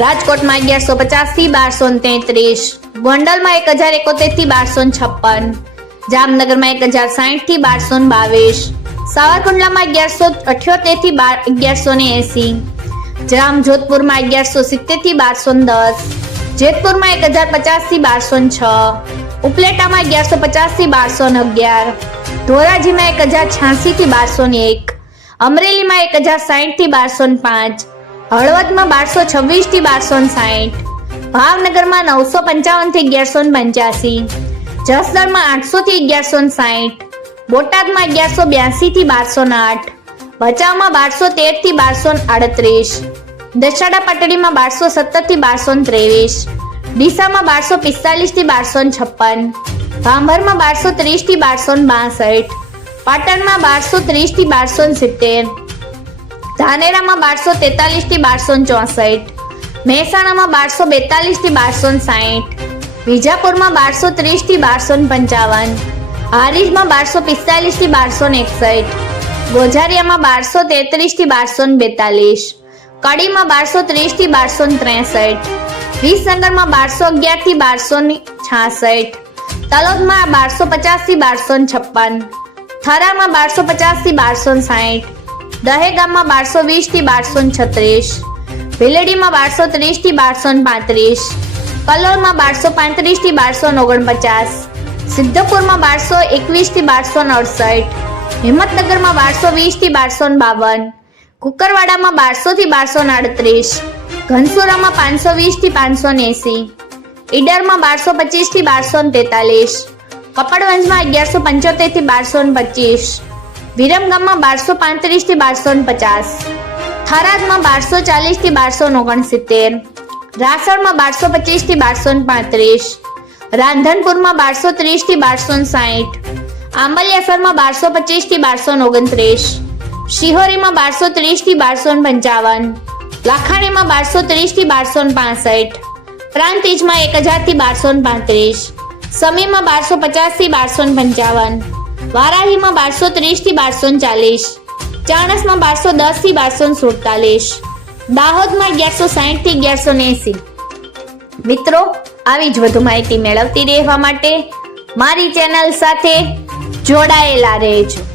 રાજકોટમાં અગિયારસો પચાસથી બારસો તેત્રીસ. ગોંડલમાં એક હજાર એકોતેરથી બારસો છપ્પન. જામનગરમાં એક હજાર સાહીઠથી બારસો બાવીસ. સાવરકુંડલામાં અગિયારસો અઠ્યોતેરથી બાર અગિયારસો ને એસી. જામ જોધપુરમાં અગિયારસો સિત્તેરથી બારસો દસ. જેતપુરમાં એક હજાર પચાસથી બારસો છ. ઉપલેટામાં અગિયારસો પચાસથી બારસો અગિયાર. ધોરાજીમાં એક હજાર છ્યાસી થી બારસો એક. અમરેલીમાં એક હજાર સાહીઠથી બારસો પાંચ. હળવદમાં બારસો છવ્વીસથી બારસો સાહીઠ. ભાવનગરમાં નવસો પંચાવનથી અગિયારસો પંચ્યાસી. જસદણમાં આઠસો થી અગિયારસો સાહીઠ. બોટાદમાં અગિયારસો બ્યાસી થી બારસો આઠ. ભચાઉમાં બારસો તેરથી બારસો આડત્રીસ. દશાડા પાટડીમાં બારસો સત્તરથી બારસો ત્રેવીસ. ડીસામાં બારસો પિસ્તાલીસથી બારસો છપ્પન. ભાંભરમાં બારસો ત્રીસથી બારસો બાસઠ. પાટણમાં બારસો ત્રીસથી બારસો સિત્તેર. ધાનેરામાં બારસો તેતાલીસથી બારસો ચોસઠ. મહેસાણામાં બારસો બેતાલીસથી બારસો સાહીઠ. વિજાપુરમાં બારસો ત્રીસથી બારસો પંચાવન. હારીજમાં બારસો પિસ્તાલીસથી બારસો એકસઠ. ગોઝારિયામાં બારસો તેત્રીસથી બારસો બેતાલીસ. કડીમાં બારસો ત્રીસથી બારસો ત્રેસઠ. વિસનગરમાં બારસો અગિયારથી બારસો છાસઠ. તલોદમાં બારસો પચાસથી બારસો છપ્પન. થરામાં બારસો પચાસથી બારસો સાહીઠ. દહેગામમાં બારસો વીસથી બારસો છત્રીસ, ભીલડીમાં બારસો ત્રીસથી બારસો પાંત્રીસ, કલોલમાં બારસો પાંત્રીસથી બારસો ઓગણપચાસ, સિદ્ધપુરમાં બારસો એકવીસથી બારસો અડસઠ, હિંમતનગરમાં બારસો વીસથી બારસો બાવન, કુકરવાડામાં બારસો થી બારસો આડત્રીસ, ઘનસુરામાં પાંચસો વીસથી પાંચસો એસી, ઈડરમાં બારસો પચીસથી બારસો તેતાલીસ, કપડવંજમાં અગિયારસો પંચોતેરથી બારસો પચીસ વિરમગામમાં બારસો પાંત્રીસથી બારસો પચાસ, થરાદમાં બારસો ચાલીસથી બારસો ઓગણસિત્તેર, રાસણમાં બારસો પચીસથી બારસો પાંત્રીસ, રાંધનપુરમાં બારસો ત્રીસથી બારસો સાહીઠ, આંબલિયાસરમાં બારસો પચીસથી બારસો ઓગણત્રીસ, શિહોરીમાં બારસો ત્રીસથી બારસો પંચાવન, લાખાણીમાં બારસો ત્રીસથી બારસો પાસઠ, પ્રાંતિજમાં એક હજારથી બારસો પાંત્રીસ, સમીમાં બારસો પચાસથી બારસો પંચાવન વારાહીમાં બારસો ત્રીસથી બારસો ચાલીસ, ચાણસમાં બારસો દસથી બારસો સુડતાલીસ, દાહોદમાં અગિયારસો સાહીઠથી અગિયારસો એસી. મિત્રો, આવી જ વધુ માહિતી મેળવતી રહેવા માટે મારી ચેનલ સાથે જોડાયેલા રહેજો.